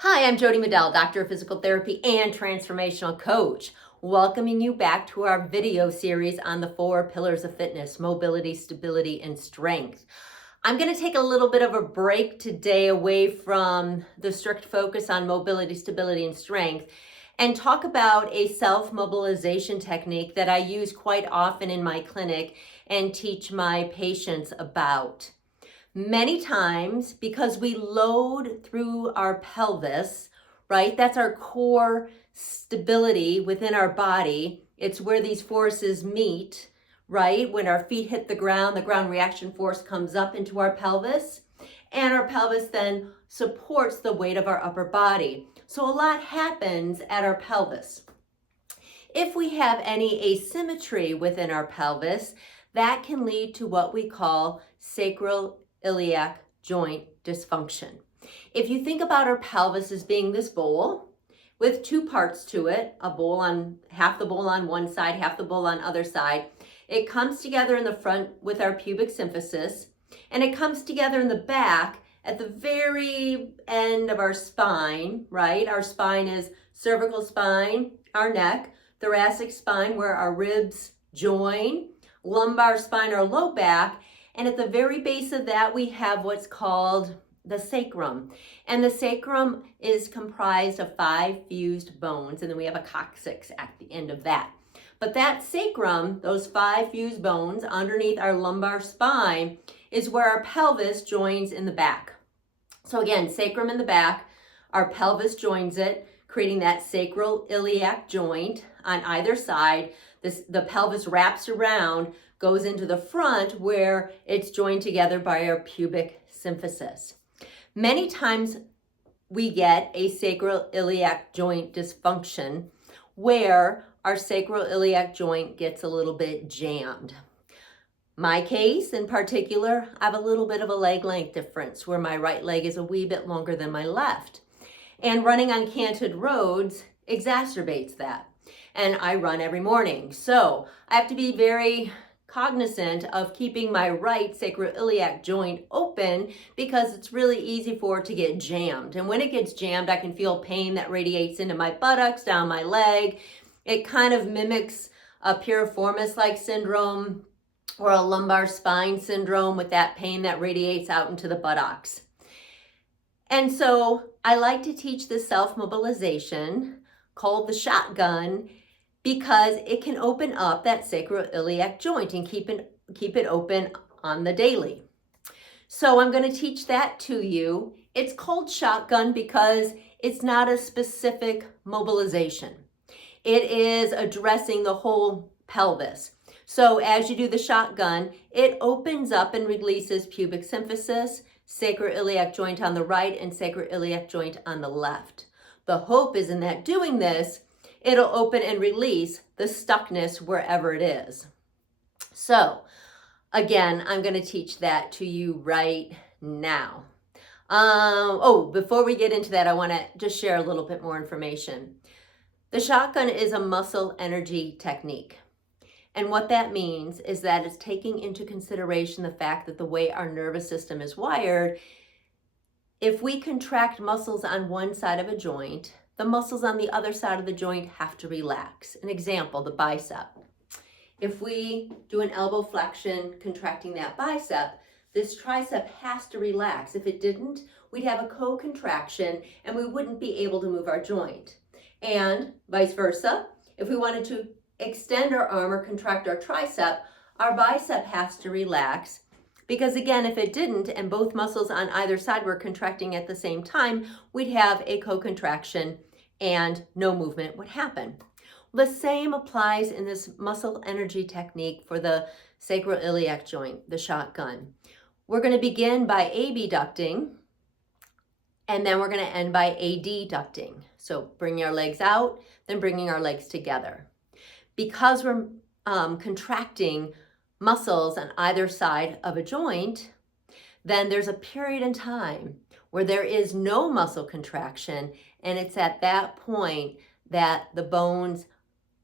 Hi, I'm Jodi Medell, Doctor of Physical Therapy and Transformational Coach, welcoming you back to our video series on the 4 pillars of fitness: mobility, stability, and strength. I'm going to take a little bit of a break today away from the strict focus on mobility, stability, and strength and talk about a self-mobilization technique that I use quite often in my clinic and teach my patients about. Many times, because we load through our pelvis, right? That's our core stability within our body. It's where these forces meet, right? When our feet hit the ground reaction force comes up into our pelvis, and our pelvis then supports the weight of our upper body. So a lot happens at our pelvis. If we have any asymmetry within our pelvis, that can lead to what we call sacro-iliac joint dysfunction. If you think about our pelvis as being this bowl with 2 parts to it, a bowl on half the bowl on one side, half the bowl on other side, it comes together in the front with our pubic symphysis, and it comes together in the back at the very end of our spine, right? Our spine is cervical spine, our neck, thoracic spine where our ribs join, lumbar spine, our low back, and at the very base of that we have what's called the sacrum. And the sacrum is comprised of 5 fused bones, and then we have a coccyx at the end of that. But that sacrum, those 5 fused bones underneath our lumbar spine, is where our pelvis joins in the back. So again, sacrum in the back, our pelvis joins it, creating that sacro-iliac joint on either side. The pelvis wraps around, goes into the front where it's joined together by our pubic symphysis. Many times we get a sacro-iliac joint dysfunction where our sacro-iliac joint gets a little bit jammed. My case in particular, I have a little bit of a leg length difference where my right leg is a wee bit longer than my left. And running on canted roads exacerbates that. And I run every morning. So I have to be very cognizant of keeping my right sacro-iliac joint open because it's really easy for it to get jammed. And when it gets jammed, I can feel pain that radiates into my buttocks, down my leg. It kind of mimics a piriformis-like syndrome or a lumbar spine syndrome with that pain that radiates out into the buttocks. And so I like to teach the self-mobilization called the shotgun because it can open up that sacro-iliac joint and keep it open on the daily. So I'm going to teach that to you. It's called shotgun because it's not a specific mobilization. It is addressing the whole pelvis. So as you do the shotgun, it opens up and releases pubic symphysis, sacro-iliac joint on the right, and sacro-iliac joint on the left. The hope is in that doing this, it'll open and release the stuckness wherever it is. So again, I'm going to teach that to you right now. Before we get into that, I want to just share a little bit more information. The shotgun is a muscle energy technique. And what that means is that it's taking into consideration the fact that the way our nervous system is wired, if we contract muscles on one side of a joint, the muscles on the other side of the joint have to relax. An example, the bicep. If we do an elbow flexion contracting that bicep, this tricep has to relax. If it didn't, we'd have a co-contraction and we wouldn't be able to move our joint. And vice versa, if we wanted to extend our arm or contract our tricep, our bicep has to relax because again, if it didn't and both muscles on either side were contracting at the same time, we'd have a co-contraction and no movement would happen. The same applies in this muscle energy technique for the sacro-iliac joint, the shotgun. We're going to begin by abducting and then we're going to end by adducting. So bringing our legs out, then bringing our legs together. Because we're contracting muscles on either side of a joint, then there's a period in time where there is no muscle contraction, and it's at that point that the bones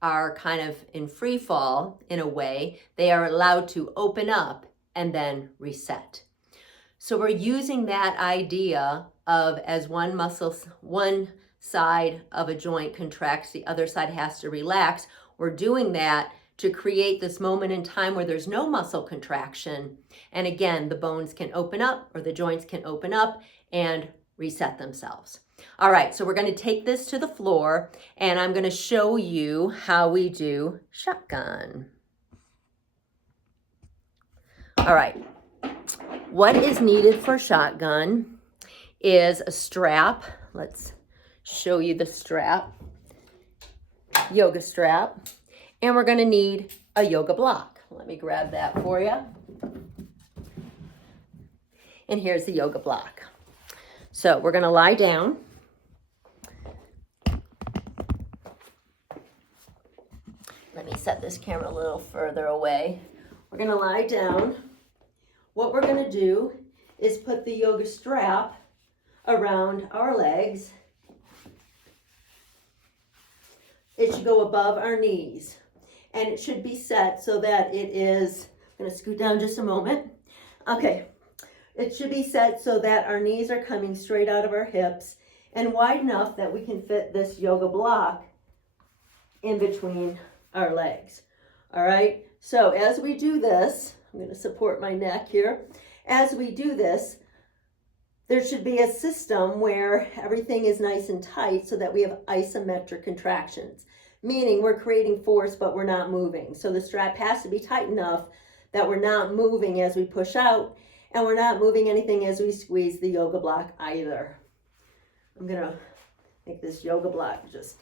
are kind of in free fall in a way. They are allowed to open up and then reset. So we're using that idea of as one side of a joint contracts, the other side has to relax. We're doing that to create this moment in time where there's no muscle contraction. And again, the bones can open up, or the joints can open up and reset themselves. All right, so we're going to take this to the floor, and I'm going to show you how we do shotgun. All right, what is needed for shotgun is a strap. Let's show you the strap, yoga strap, and we're going to need a yoga block. Let me grab that for you. And here's the yoga block. So we're going to lie down. Let me set this camera a little further away. We're going to lie down. What we're going to do is put the yoga strap around our legs. It should go above our knees, and it should be set so that it is, I'm going to scoot down just a moment. Okay, it should be set so that our knees are coming straight out of our hips and wide enough that we can fit this yoga block in between our legs. All right, so as we do this, I'm going to support my neck here. As we do this, there should be a system where everything is nice and tight so that we have isometric contractions, meaning we're creating force, but we're not moving. So the strap has to be tight enough that we're not moving as we push out, and we're not moving anything as we squeeze the yoga block either. I'm going to make this yoga block just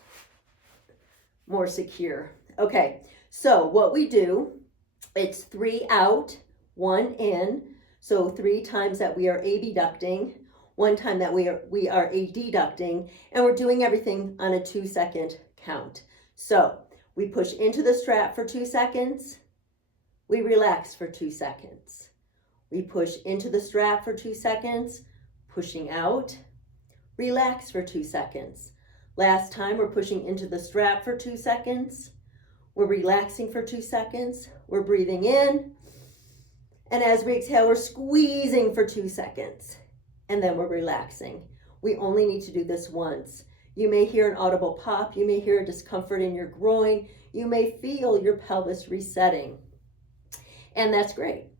more secure. Okay, so what we do, it's 3 out, 1 in. So 3 times that we are abducting, 1 time that we are adducting, and we're doing everything on a 2-second count. So we push into the strap for 2 seconds. We relax for 2 seconds. We push into the strap for 2 seconds, pushing out, relax for 2 seconds. Last time, we're pushing into the strap for 2 seconds. We're relaxing for 2 seconds. We're breathing in. And as we exhale, we're squeezing for 2 seconds. And then we're relaxing. We only need to do this once. You may hear an audible pop. You may hear a discomfort in your groin. You may feel your pelvis resetting. And that's great.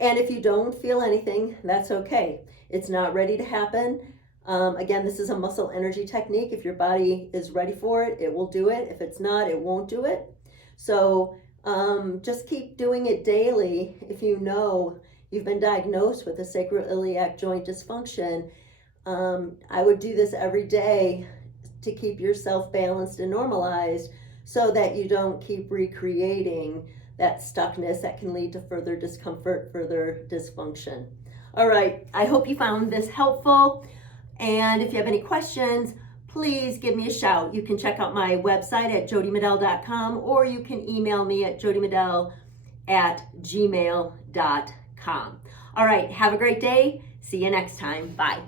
And if you don't feel anything, that's okay. It's not ready to happen. Again, this is a muscle energy technique. If your body is ready for it, it will do it. If it's not, it won't do it. So just keep doing it daily. If you know you've been diagnosed with a sacro-iliac joint dysfunction, I would do this every day to keep yourself balanced and normalized so that you don't keep recreating that stuckness that can lead to further discomfort, further dysfunction. All right, I hope you found this helpful. And if you have any questions, please give me a shout. You can check out my website at jodimedell.com, or you can email me at jodimedell@gmail.com. All right, have a great day. See you next time. Bye.